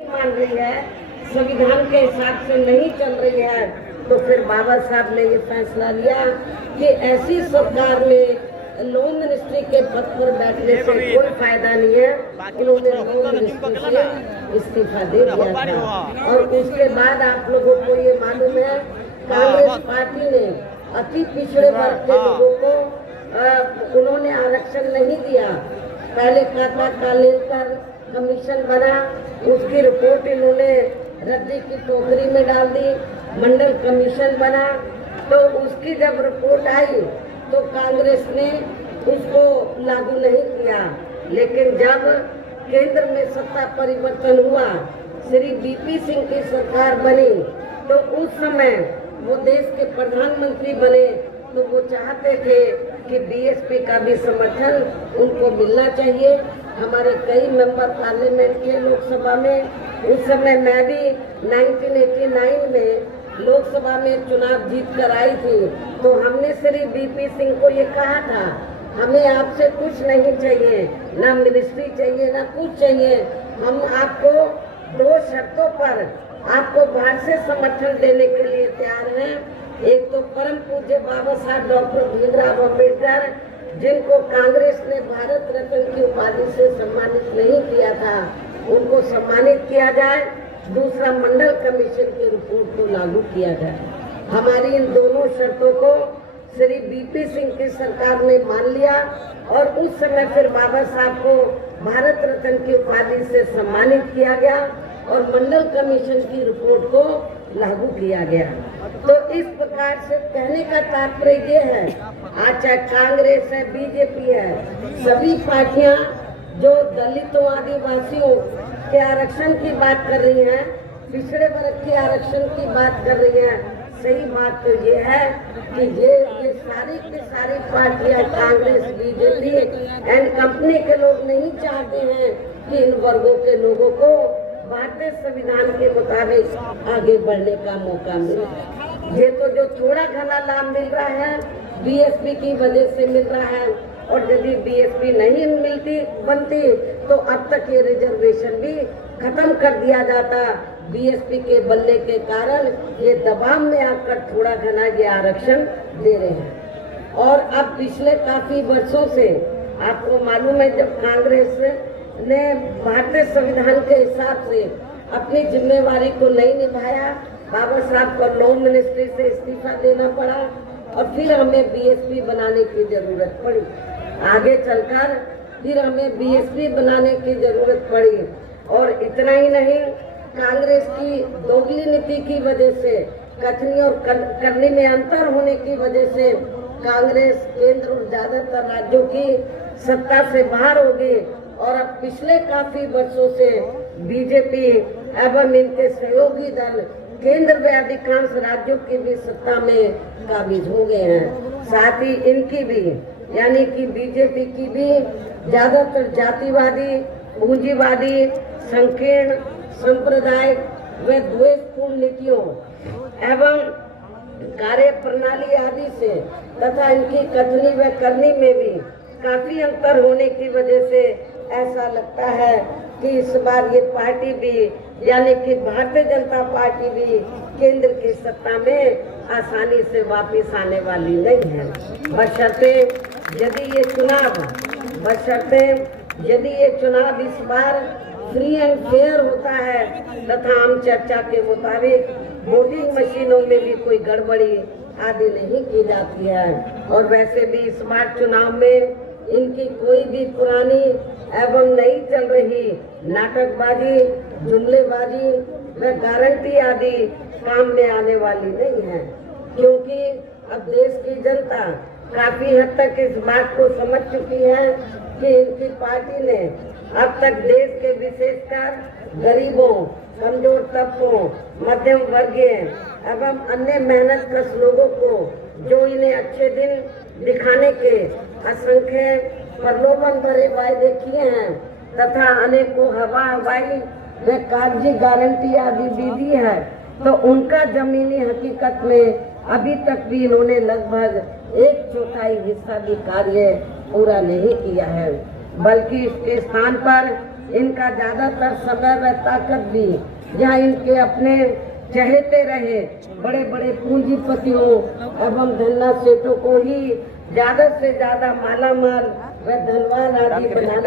मान रही है, संविधान के हिसाब से नहीं चल रही है, तो फिर बाबा साहब ने ये फैसला लिया कि ऐसी सरकार में लॉ मिनिस्ट्री के पद पर बैठने से कोई फायदा नहीं है। उन्होंने लॉ मिनिस्ट्री से इस्तीफा दे दिया था। और उसके बाद आप लोगों को ये मालूम है, कांग्रेस पार्टी ने अति पिछड़े वर्ग के लोगों को उन्होंने आरक्षण नहीं दिया। पहले काका कालेकर कमीशन बना, उसकी रिपोर्ट इन्होंने रद्दी की टोकरी में डाल दी। मंडल कमीशन बना, तो उसकी जब रिपोर्ट आई तो कांग्रेस ने उसको लागू नहीं किया। लेकिन जब केंद्र में सत्ता परिवर्तन हुआ, श्री बीपी सिंह की सरकार बनी, तो उस समय वो देश के प्रधानमंत्री बने, तो वो चाहते थे कि बीएसपी का भी समर्थन उनको मिलना चाहिए। हमारे कई मेंबर पार्लियामेंट के लोकसभा में, उस समय मैं भी 1989 में लोकसभा में चुनाव जीत कर आई थी, तो हमने श्री बीपी सिंह को ये कहा था, हमें आपसे कुछ नहीं चाहिए, ना मिनिस्ट्री चाहिए, ना कुछ चाहिए। हम आपको 2 शर्तों पर आपको बाहर से समर्थन देने के लिए तैयार हैं। एक तो परम पूज्य बाबा साहब डॉक्टर भीमराव अम्बेडकर, जिनको कांग्रेस ने भारत रत्न की उपाधि से सम्मानित नहीं किया था, उनको सम्मानित किया जाए। दूसरा, मंडल कमीशन की रिपोर्ट को लागू किया जाए। हमारी इन दोनों शर्तों को श्री बीपी सिंह की सरकार ने मान लिया और उस समय फिर बाबा साहब को भारत रत्न की उपाधि से सम्मानित किया गया और मंडल कमीशन की रिपोर्ट को लागू किया गया। तो इस प्रकार से कहने का तात्पर्य ये है, आज चाहे कांग्रेस है, बीजेपी है, सभी पार्टियां जो दलितों आदिवासियों के आरक्षण की बात कर रही हैं, पिछड़े वर्ग के आरक्षण की बात कर रही हैं, सही बात तो ये है कि ये सारी की सारी पार्टियां, कांग्रेस, बीजेपी एंड कंपनी के लोग नहीं चाहते हैं कि इन वर्गों के लोगों को भारतीय संविधान के मुताबिक आगे बढ़ने का मौका मिले। ये तो जो थोड़ा घना लाभ मिल रहा है बीएसपी की वजह से मिल रहा है, और यदि बीएसपी नहीं बनती तो अब तक ये रिजर्वेशन भी खत्म कर दिया जाता। बीएसपी के बनने के कारण ये दबाव में आकर थोड़ा घना ये आरक्षण दे रहे हैं। और अब पिछले काफी वर्षों से आपको मालूम है, जब कांग्रेस ने भारतीय संविधान के हिसाब से अपनी जिम्मेवारी को नहीं निभाया, बाबा साहब को लॉ मिनिस्ट्री से इस्तीफा देना पड़ा और फिर हमें बीएसपी बनाने की जरूरत पड़ी। आगे चलकर फिर हमें बीएसपी बनाने की जरूरत पड़ी। और इतना ही नहीं, कांग्रेस की दोगली नीति की वजह से, कथनी और करनी में अंतर होने की वजह से कांग्रेस केंद्र और ज्यादातर राज्यों की सत्ता से बाहर हो गई और अब पिछले काफी वर्षों से बीजेपी एवं इनके सहयोगी दल केंद्र में अधिकांश राज्यों की भी सत्ता में काबिज हो गए हैं। साथ ही इनकी भी, यानी कि बीजेपी की भी ज्यादातर जातिवादी, पूंजीवादी, संकीर्ण, सांप्रदायिक व द्वेषपूर्ण नीतियों एवं कार्य प्रणाली आदि से तथा इनकी कथनी व करनी में भी काफी अंतर होने की वजह से ऐसा लगता है कि इस बार ये पार्टी भी, यानी कि भारतीय जनता पार्टी भी केंद्र की सत्ता में आसानी से वापस आने वाली नहीं है। बशर्ते यदि ये चुनाव इस बार फ्री एंड फेयर होता है तथा आम चर्चा के मुताबिक वोटिंग मशीनों में भी कोई गड़बड़ी आदि नहीं की जाती है। और वैसे भी इस बार चुनाव में इनकी कोई भी पुरानी एवं नई चल रही नाटकबाजी, जुमलेबाजी व गारंटी आदि काम में आने वाली नहीं है, क्योंकि अब देश की जनता काफी हद तक इस बात को समझ चुकी है कि इनकी पार्टी ने अब तक देश के विशेषकर गरीबों, कमजोर तबकों, मध्यम वर्गीय एवं अन्य मेहनतकश लोगों को जो इन्हें अच्छे दिन दिखाने के असंख्य प्रलोभन भरे वायदे किए हैं तथा अनेकों हवाई व कागजी गारंटी आदि भी दी है, तो उनका जमीनी हकीकत में अभी तक भी इन्होंने लगभग 1/4 हिस्सा भी कार्य पूरा नहीं किया है, बल्कि इसके स्थान पर इनका ज्यादातर समय व ताकत भी जहाँ इनके अपने चहेते रहे बड़े बड़े पूंजीपतियों एवं धन्ना सेठों को ही ज्यादा से ज्यादा मालामाल व धनवान आदि बनाने